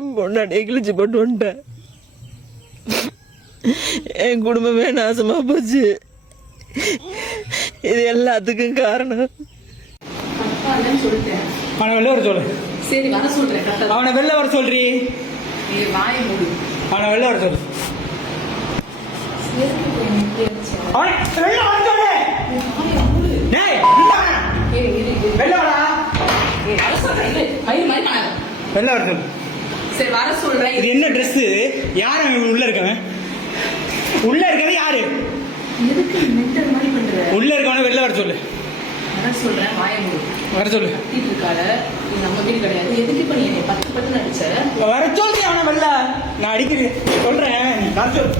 முன்னாடி கிழிச்சு போட்டு வந்துட்டேன். என் குடும்பமே நாசமா போச்சு. இது எல்லாத்துக்கும் காரணம். அவனை வெளில வர சொல்லு. சரி வர சொல்றேன். அவனை வெளில வர சொல்றி. வாய் மூடு. அவனை வெளில வர சொல்லு. அவனை வெளில வர சொல்லு. டேய் வெளில வாடா. வர சொல்றேன். மயிர் மாதிரி பண்ணாத. வெளில வர சொல்லு. சரி வர சொல்றேன். இது என்ன ட்ரெஸ்? யார் அவன் உள்ள இருக்கவன்? உள்ள இருக்கவன் யாரு? எதுக்கு மென்டல் மாதிரி பண்ற? உள்ள இருக்கவன வெளில வர சொல்லு. வர சொல்றேன். வாயை மூடு. வர சொல்லு. கத்திட்டு இருக்கால. இது நம்ம வீடு கிடையாது. எதுக்கு இப்ப நீ என்னை பத்து பத்து அடிச்ச? வர சொல்லு அவனை வெளில. நான் அடிக்கிறேன் சொல்றேன். வர சொல்லு.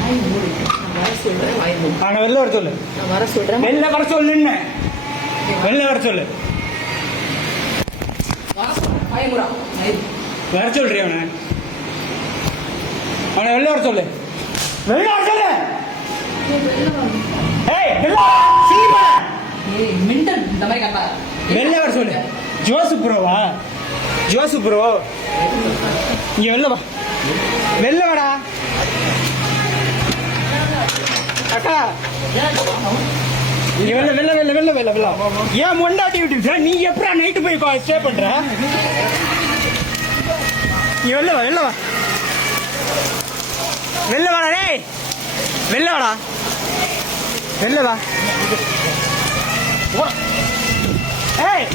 வாய் மூடு. நான் வர சொல்றேன். வாய் மூடு. அவனை வெளில வர சொல்லு. நான் வர சொல்றேன். வெளில வர சொல்லுன்னு. வெளில வர சொல்லு. வர சொல்றேன். வாய் மூடா. வர சொல்றி அவனை. அவனை வெளில வர சொல்லு. வெளில வர சொல்லு. ஏய் வெளில சீமா. ஏய் மென்டல் இந்த மாதிரி கட்டா. வெளில வர சொல்லு. ஜோசப் ப்ரோவா? ஜோசப் ப்ரோ இங்க வெளில வா. வெளில வாடா. அக்கா இங்க வெளில வெளில வெளில வெளில வெளில வெளில. ஏன் மொண்டாட்டி விட்டு நீ எப்படா நைட்டு போய் ஸ்டே பண்ற? நீ வெளில வா. வெளில வா. வெளில வாடா. டேய் வெளில வாடா. வெளில வா. ஏய்